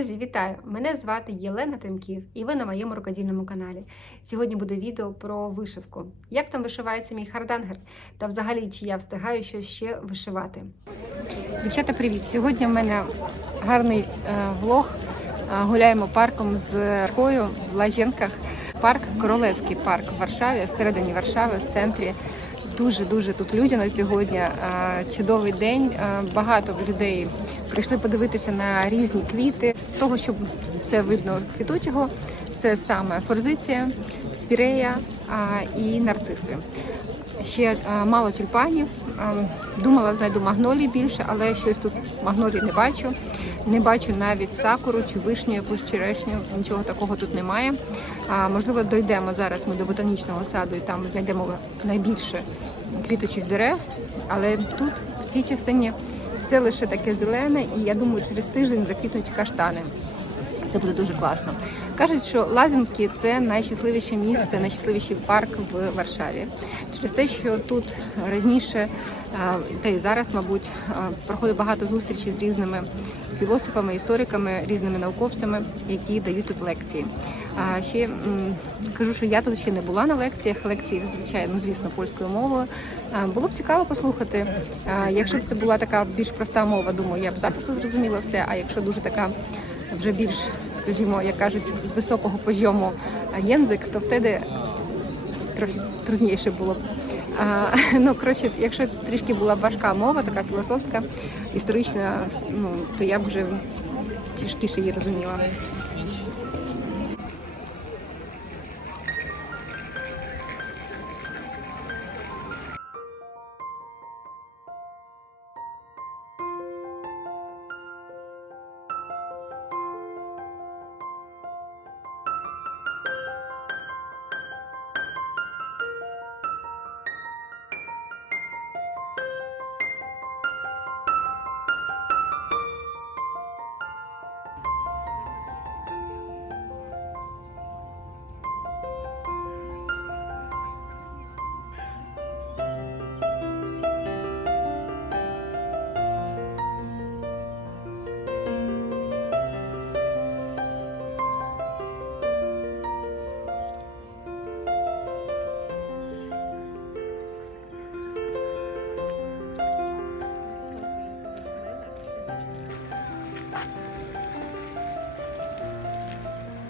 Друзі, вітаю! Мене звати Єлена Тимків, і ви на моєму рукодільному каналі. Сьогодні буде відео про вишивку. Як там вишивається мій хардангер, та взагалі чи я встигаю щось ще вишивати. Дівчата, привіт! Сьогодні в мене гарний е, влог. Е, Гуляємо парком з рукою в Лаженках. Парк Королевський парк в Варшаві, всередині Варшави, в центрі. Дуже дуже тут людяно сьогодні. Чудовий день. Багато людей прийшли подивитися на різні квіти. З того, щоб все видно квітучого, це саме форзиція, спірея і нарциси. Ще е, мало тюльпанів. Е, Думала, знайду магнолії більше, але щось тут магнолії не бачу. Не бачу навіть сакуру чи вишню, якусь черешню. Нічого такого тут немає. Можливо, дійдемо зараз ми до ботанічного саду і там знайдемо найбільше квітучих дерев. Але тут, в цій частині, все лише таке зелене, і я думаю, через тиждень заквітнуть каштани. Це буде дуже класно. Кажуть, що Лазінки це найщасливіше місце, найщасливіший парк в Варшаві. Через те, що тут раніше, та й зараз, мабуть, проходить багато зустрічей з різними філософами, істориками, різними науковцями, які дають тут лекції. А ще скажу, що я тут ще не була на лекціях. Лекції зазвичай, ну звісно, польською мовою. Було б цікаво послухати. Якщо б це була така більш проста мова, думаю, я б запросто зрозуміла все. А якщо дуже така вже більш, скажімо, як кажуть, з високого пожому єнзик, то втеди трохи трудніше було. А, ну, коротше, якщо трішки була важка мова, така філософська, історична, ну, то я б вже тяжкіше її розуміла.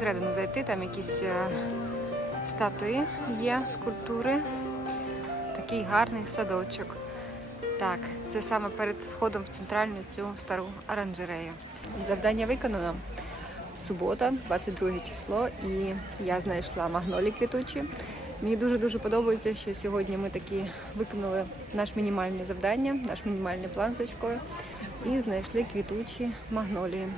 Всередину зайти, там якісь е, статуї є, скульптури. Такий гарний садочок. Так, це саме перед входом в центральну цю стару оранжерею. Завдання виконано. Субота, 22 число, і я знайшла магнолі квітучі. Мені дуже-дуже подобається, що сьогодні ми таки виконали наш мінімальне завдання, наш мінімальний план з дочкою, і знайшли квітучі магнолії.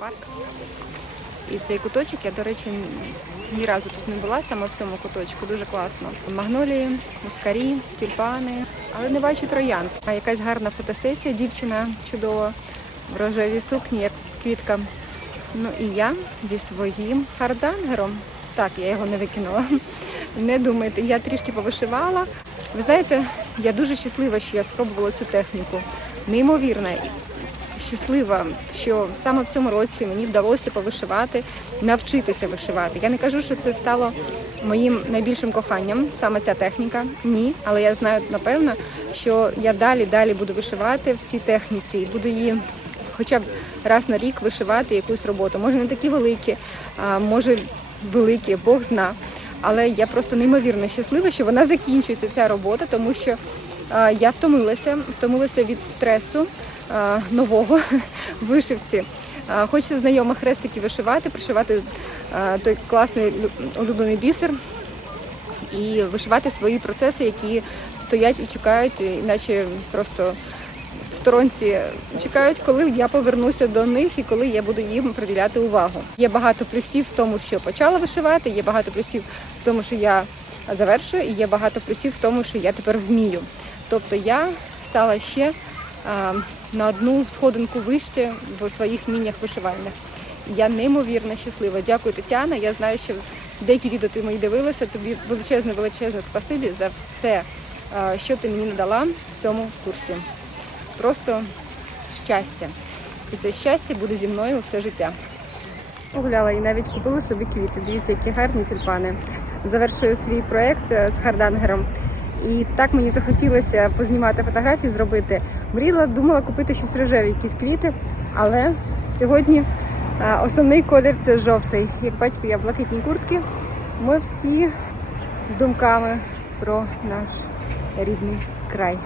Парк. І цей куточок, я, до речі, ні разу тут не була, саме в цьому куточку. Дуже класно. Магнолії, мускарі, тюльпани, але не бачу троянд. А якась гарна фотосесія, дівчина чудова, в рожевій сукні, як квітка. Ну і я зі своїм хардангером. Так, я його не викинула. Не думайте, я трішки повишивала. Ви знаєте, я дуже щаслива, що я спробувала цю техніку. Неймовірна щаслива, що саме в цьому році мені вдалося повишивати, навчитися вишивати. Я не кажу, що це стало моїм найбільшим коханням, саме ця техніка. Ні, але я знаю напевно, що я далі далі буду вишивати в цій техніці і буду її хоча б раз на рік вишивати якусь роботу. Може не такі великі, а може великі, Бог зна. Але я просто неймовірно щаслива, що вона закінчується ця робота, тому що я втомилася, втомилася від стресу нового вишивці. Хочеться знайомих хрестиків вишивати, пришивати той класний лю- улюблений бісер і вишивати свої процеси, які стоять і чекають, іначе просто в сторонці чекають, коли я повернуся до них і коли я буду їм приділяти увагу. Є багато плюсів в тому, що почала вишивати, є багато плюсів в тому, що я завершую, і є багато плюсів в тому, що я тепер вмію. Тобто я стала ще а, на одну сходинку вище в своїх вміннях вишивальних. Я неймовірно щаслива. Дякую, Тетяна. Я знаю, що деякі відео ти мої дивилася. Тобі величезне, величезне спасибі за все, а, що ти мені надала в цьому курсі. Просто щастя. І це щастя буде зі мною все життя. Погуляла і навіть купила собі квіти. Дивіться, які гарні тюльпани. Завершую свій проєкт е, з хардангером. І так мені захотілося познімати фотографії, зробити. Мріяла, думала купити щось рожеве, якісь квіти, але сьогодні основний колір це жовтий. Як бачите, я в блакитній куртці. Ми всі з думками про наш рідний край.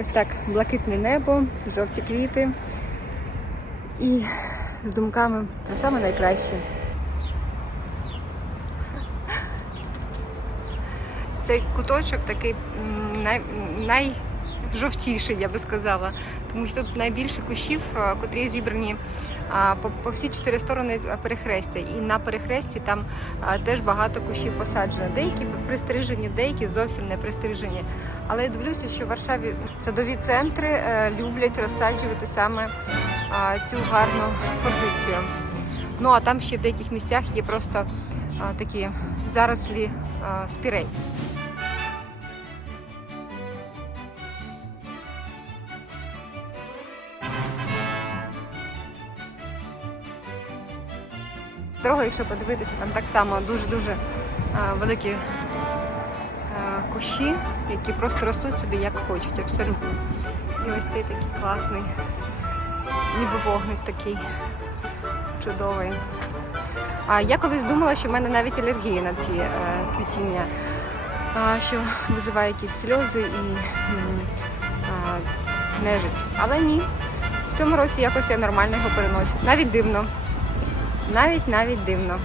Ось так блакитне небо, жовті квіти і з думками про найкраще. Цей куточок такий най, найжовтіший, я би сказала, тому що тут найбільше кущів, котрі зібрані по, по всі чотири сторони перехрестя. І на перехресті там теж багато кущів посаджено. Деякі пристрижені, деякі зовсім не пристрижені. Але я дивлюся, що в Варшаві садові центри е, люблять розсаджувати саме цю гарну форзицію. Ну а там ще в деяких місцях є просто а, такі зарослі а, спірей. Дорога, якщо подивитися, там так само дуже-дуже великі кущі, які просто ростуть собі як хочуть, абсолютно. І ось цей такий класний, ніби вогник такий чудовий. А я колись думала, що в мене навіть алергія на ці е, квітіння, що визиває якісь сльози і нежить. Але ні. В цьому році якось я нормально його переносю. Навіть дивно. Навіть навіть дивно.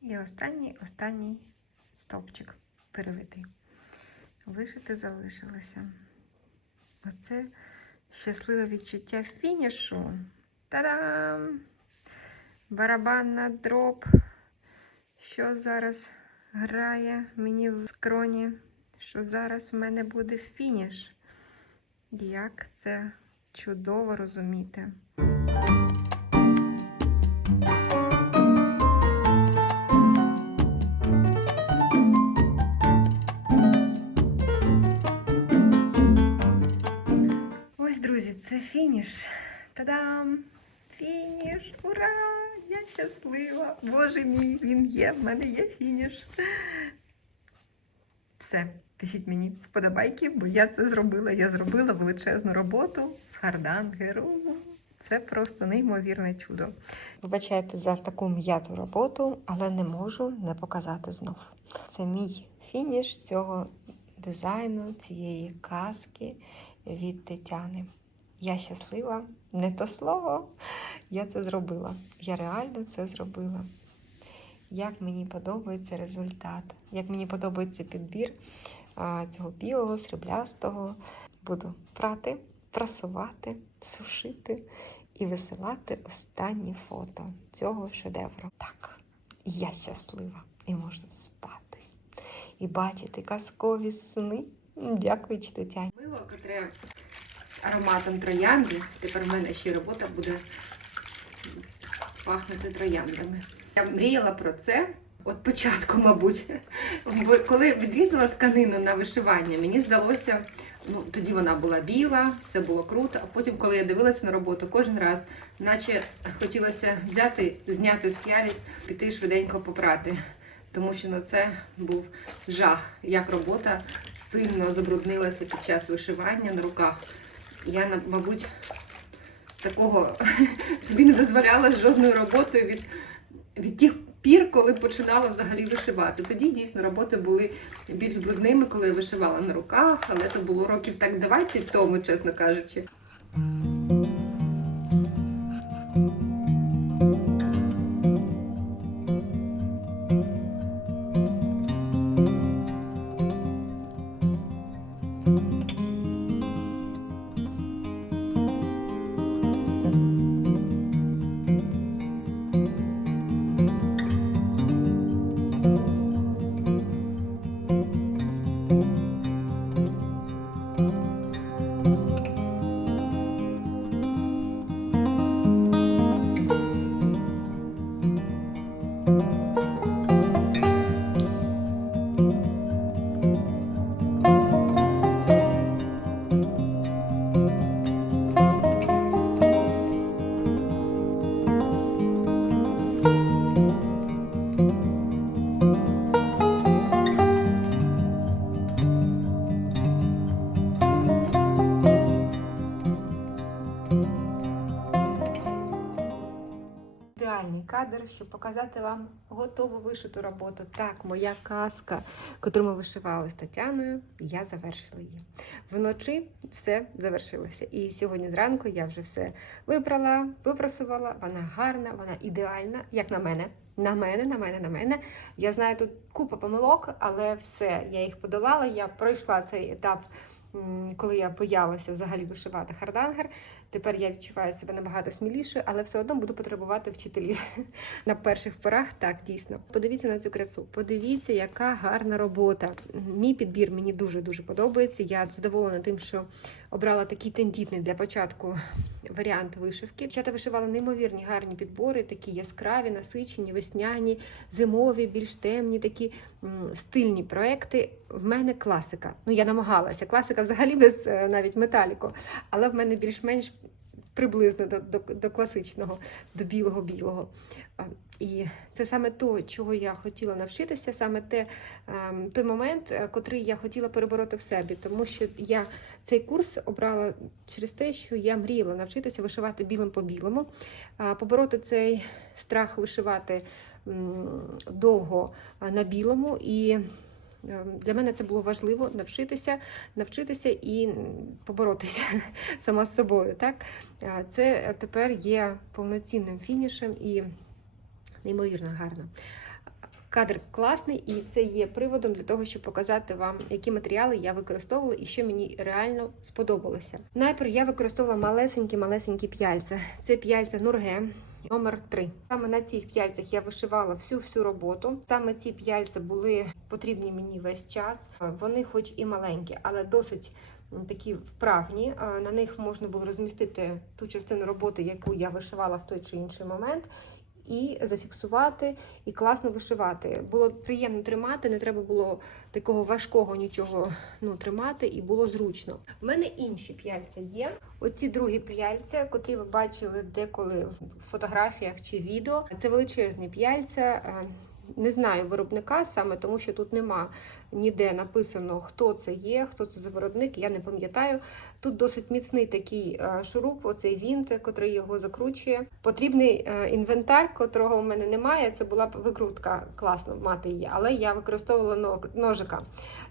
І останній, останній стовпчик перевитий. Вишити залишилося. Оце щасливе відчуття фінішу. Та-дам! Барабанна дроб. Що зараз грає мені в скроні? Що зараз в мене буде фініш? Як це чудово розуміти. Ось, друзі, це фініш. Та-дам! Фініш! Ура! Я щаслива! Боже мій, він є, в мене є фініш. Все, пишіть мені вподобайки, бо я це зробила. Я зробила величезну роботу з хардангеру. Це просто неймовірне чудо. Вибачайте за таку м'яту роботу, але не можу не показати знов. Це мій фініш цього дизайну, цієї казки від Тетяни. Я щаслива, не то слово. Я це зробила. Я реально це зробила. Як мені подобається результат, як мені подобається підбір цього білого, сріблястого. Буду прати, прасувати, сушити і висилати останні фото цього шедевру. Так, я щаслива і можу спати. І бачити казкові сни. Дякуючи Тетяні. Мило, котре ароматом троянди. Тепер в мене ще робота буде пахнути трояндами. Я мріяла про це. От початку, мабуть, коли відрізала тканину на вишивання, мені здалося, ну тоді вона була біла, все було круто. А потім, коли я дивилася на роботу, кожен раз, наче хотілося взяти, зняти з п'яліць, піти швиденько попрати. Тому що ну, це був жах, як робота сильно забруднилася під час вишивання на руках. Я, мабуть, такого собі не дозволяла з жодною роботою від, від тих пір, коли починала взагалі вишивати. Тоді дійсно роботи були більш брудними, коли я вишивала на руках, але це було років так 20 тому, чесно кажучи. кадр, щоб показати вам готову вишиту роботу. Так, моя казка, яку ми вишивали з Тетяною, я завершила її. Вночі все завершилося. І сьогодні зранку я вже все вибрала, випрасувала. Вона гарна, вона ідеальна, як на мене. На мене, на мене, на мене. Я знаю тут купа помилок, але все, я їх подолала. Я пройшла цей етап, коли я боялася взагалі вишивати хардангер. Тепер я відчуваю себе набагато смілішою, але все одно буду потребувати вчителів на перших порах. Так, дійсно. Подивіться на цю красу. Подивіться, яка гарна робота. Мій підбір мені дуже дуже подобається. Я задоволена тим, що обрала такий тендітний для початку варіант вишивки. Дівчата вишивали неймовірні гарні підбори, такі яскраві, насичені, весняні, зимові, більш темні, такі стильні проекти. В мене класика. Ну я намагалася. Класика взагалі без е, навіть металіку, але в мене більш-менш приблизно до, до, до класичного, до білого-білого. І це саме то, чого я хотіла навчитися, саме те, той момент, е, котрий я хотіла перебороти в собі, тому що я цей курс обрала через те, що я мріяла навчитися вишивати білим по білому, побороти цей страх вишивати довго на білому і. Ем, Для мене це було важливо навчитися, навчитися і поборотися сама з собою. Так? Це тепер є повноцінним фінішем і неймовірно гарно. Кадр класний, і це є приводом для того, щоб показати вам, які матеріали я використовувала і що мені реально сподобалося. Найперше я використовувала малесенькі-малесенькі п'яльця. Це п'яльця Нурге. Номер 3. Саме на цих п'яльцях я вишивала всю-всю роботу. Саме ці п'яльця були потрібні мені весь час. Вони, хоч і маленькі, але досить такі вправні. Е, На них можна було розмістити ту частину роботи, яку я вишивала в той чи інший момент. І зафіксувати, і класно вишивати. Було приємно тримати, не треба було такого важкого нічого ну, тримати, і було зручно. У мене інші п'яльця є. Оці другі п'яльця, котрі ви бачили деколи в фотографіях чи відео. Це величезні п'яльця. е, Не знаю виробника саме, тому що тут нема ніде написано, хто це є, хто це за виробник, я не пам'ятаю. Тут досить міцний такий е, шуруп, оцей вінт, котрий його закручує. Потрібний е, інвентар, котрого в мене немає. Це була б викрутка, класно мати її, але я використовувала ножика.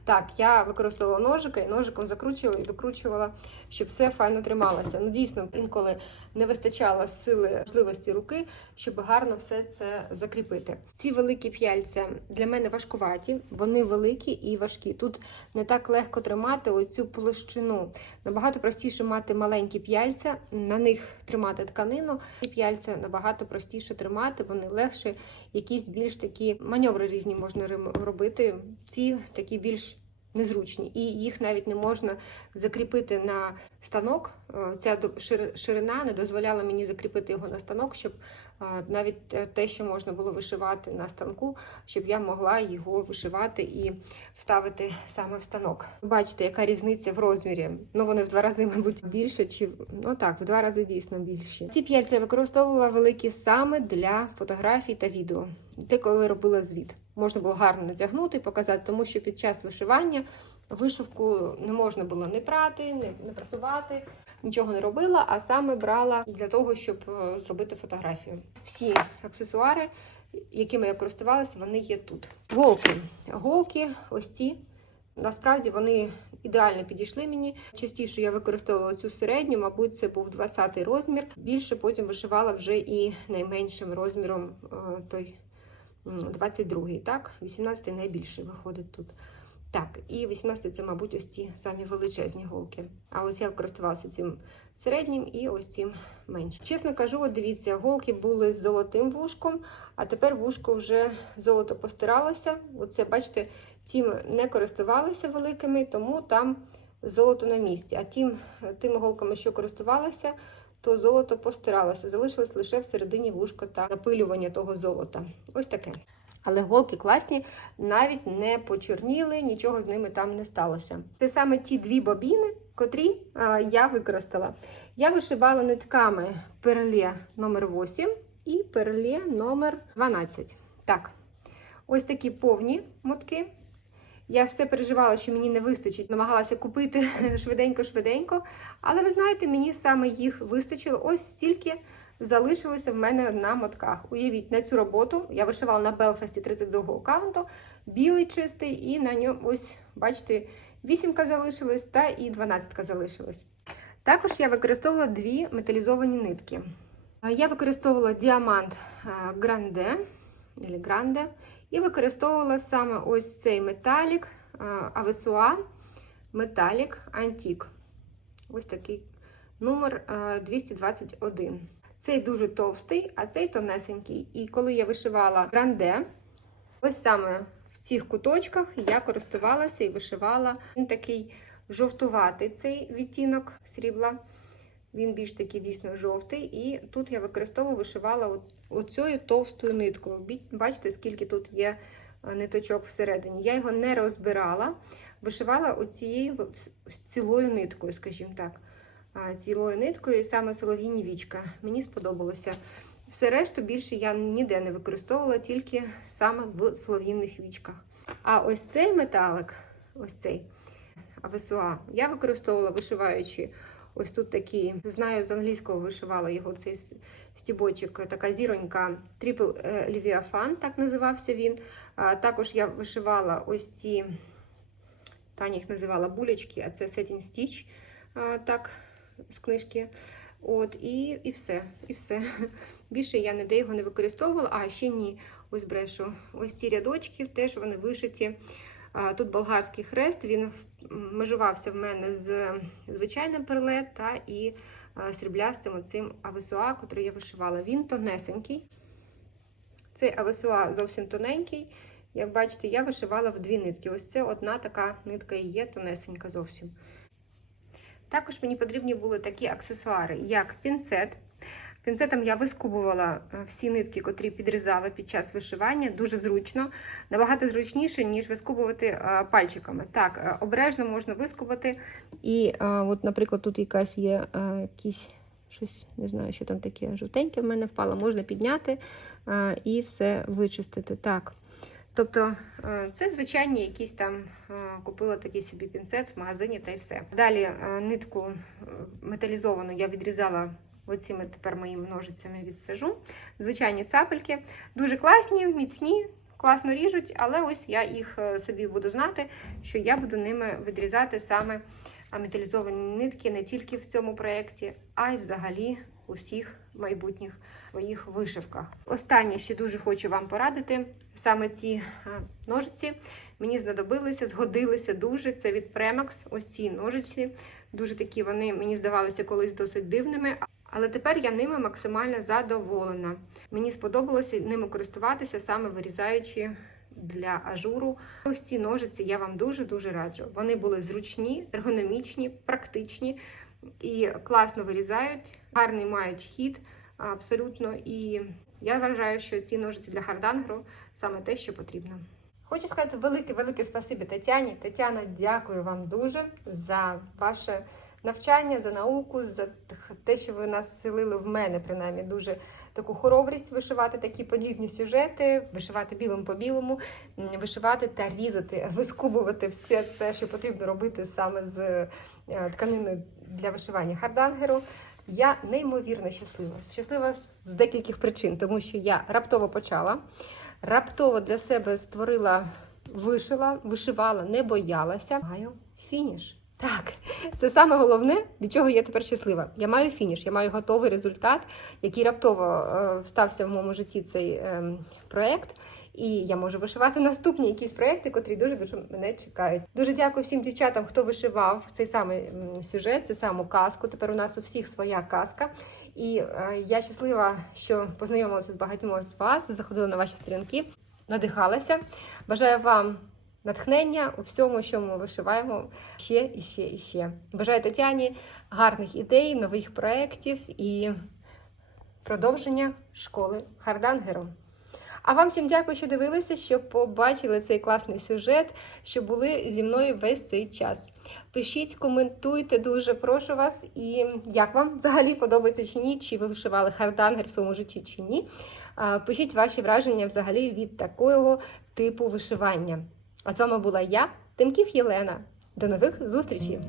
Так, я використовувала ножика і ножиком закручувала і докручувала, щоб все файно трималося. Ну, дійсно, інколи не вистачало сили можливості руки, щоб гарно все це закріпити. Ці великі п'яльця для мене важкуваті, вони великі і важкі. Тут не так легко тримати оцю площину. Набагато простіше мати маленькі п'яльця, на них тримати тканину. І п'яльця набагато простіше тримати, вони легше, якісь більш такі маневри різні можна робити. Ці такі більш незручні, і їх навіть не можна закріпити на станок. Е, Ця ширина не дозволяла мені закріпити його на станок, щоб е, навіть те- те, що можна було вишивати на станку, щоб я могла його вишивати і вставити саме в станок. Бачите, яка різниця в розмірі. Ну вони в два рази, мабуть, більше, чи ну так, в два рази дійсно більші. Ці п'яльця я використовувала великі саме для фотографій та відео. Те, коли робила звіт. Можна було гарно натягнути і показати, тому що під час вишивання вишивку не можна було не прати, не, не прасувати, нічого не робила, а саме брала для того, щоб е, зробити фотографію. Всі аксесуари, якими я користувалася, вони є тут. Голки. Голки, ось ці. Насправді вони ідеально підійшли мені. Частіше я використовувала цю середню, мабуть, це був 20 розмір. Більше потім вишивала вже і найменшим розміром е, той 22-й, так? 18 найбільший виходить тут. Так, і 18 це, мабуть, ось ці самі величезні голки. А ось я користувалася цим середнім і ось цим меншим. Чесно кажу, от дивіться, голки були з золотим вушком, а тепер вушко вже золото постиралося. Оце, бачите, Тім не користувалися великими, тому там золото на місці. А тим, тими голками, що користувалася, то золото постиралося. Залишилось лише всередині вушка та напилювання того золота. Ось таке. Але голки класні, навіть не почорніли, нічого з ними там не сталося. Це саме ті дві бобіни, котрі а, я використала. Я вишивала нитками перле номер 8 і перле номер 12. Так, ось такі повні мотки. Я все переживала, що мені не вистачить, намагалася купити швиденько-швиденько. Але ви знаєте, мені саме їх вистачило. Ось стільки залишилося в мене на мотках. Уявіть, на цю роботу я вишивала на Белфасті 32-го каунту, білий чистий, і на ньому, ось, бачите, вісімка залишилась та і 12 залишилась. Також я використовувала дві металізовані нитки. Я використовувала діамант Гранде, Гранде і використовувала саме ось цей металік Авесуа Металік Антік. Ось такий номер 221. Цей дуже товстий, а цей тонесенький. І коли я вишивала гранде, ось саме в цих куточках я користувалася і вишивала. Він такий жовтуватий цей відтінок срібла. Він більш такий дійсно жовтий. І тут я використовувала, вишивала оцею товстою ниткою. Бачите, скільки тут є ниточок всередині. Я його не розбирала, вишивала оцією цілою ниткою, скажімо так. Цілою ниткою, і саме солов'їні вічка. Мені сподобалося. Все решту більше я ніде не використовувала, тільки саме в солов'їних вічках. А ось цей металик, ось цей авесуа, я використовувала вишиваючи. Ось тут такі, знаю, з англійського вишивала його цей стібочок, така зіронька Triple Leviathan, так називався він. Також я вишивала ось ці, Таня їх називала булячки, а це Setting Stitch, так, з книжки. От, І і все. і все. Більше я ніде його не використовувала, а ще ні, ось брешу. Ось ці рядочки теж вони вишиті. Тут болгарський хрест, він межувався в мене з звичайним перле та і сріблястим цим авесуа, який я вишивала. Він тонесенький. Цей авесуа зовсім тоненький. Як бачите, я вишивала в дві нитки. Ось це одна така нитка і є тонесенька зовсім. Також мені потрібні були такі аксесуари, як пінцет. Пінцетом я вискубувала всі нитки, котрі підрізала під час вишивання. Дуже зручно, набагато зручніше, ніж вискубувати пальчиками. Так, обережно можна вискубати. І, от, наприклад, тут якась є якісь щось, не знаю, що там таке жовтеньке в мене впало, можна підняти і все вичистити. Так. Тобто це звичайні якісь там купила такий собі пінцет в магазині та й все. Далі нитку металізовану я відрізала оціми тепер моїми ножицями відсажу. Звичайні цапельки. Дуже класні, міцні, класно ріжуть, але ось я їх собі буду знати, що я буду ними відрізати саме металізовані нитки не тільки в цьому проєкті, а й взагалі у всіх майбутніх своїх вишивках. Останнє, що дуже хочу вам порадити, саме ці ножиці мені знадобилися, згодилися дуже. Це від Premax, ось ці ножиці. Дуже такі вони мені здавалися колись досить дивними. Але тепер я ними максимально задоволена. Мені сподобалося ними користуватися, саме вирізаючи для ажуру. Ось ці ножиці я вам дуже-дуже раджу. Вони були зручні, ергономічні, практичні і класно вирізають, гарний мають хід абсолютно. І я вважаю, що ці ножиці для хардангеру саме те, що потрібно. Хочу сказати велике-велике спасибі Тетяні. Тетяна, дякую вам дуже за ваше навчання, за науку, за те, що ви нас селили в мене, принаймні, дуже таку хоробрість вишивати такі подібні сюжети, вишивати білим по білому, вишивати та різати, вискубувати все це, що потрібно робити саме з е, тканиною для вишивання хардангеру. Я неймовірно щаслива. Щаслива з декількох причин, тому що я раптово почала, раптово для себе створила, вишила, вишивала, не боялася. Маю фініш. Так, це саме головне, від чого я тепер щаслива. Я маю фініш, я маю готовий результат, який раптово е, стався в моєму житті цей е, проєкт. І я можу вишивати наступні якісь проекти, котрі дуже дуже мене чекають. Дуже дякую всім дівчатам, хто вишивав цей самий сюжет, цю саму казку. Тепер у нас у всіх своя казка. І е, я щаслива, що познайомилася з багатьма з вас, заходила на ваші сторінки, надихалася. Бажаю вам натхнення у всьому, що ми вишиваємо ще і ще і ще. Бажаю Тетяні гарних ідей, нових проєктів і продовження школи Хардангеру. А вам всім дякую, що дивилися, що побачили цей класний сюжет, що були зі мною весь цей час. Пишіть, коментуйте, дуже прошу вас. І як вам взагалі подобається чи ні, чи ви вишивали хардангер в своєму житті чи ні. Пишіть ваші враження взагалі від такого типу вишивання. А з вами була я, Тимків Єлена. До нових зустрічей!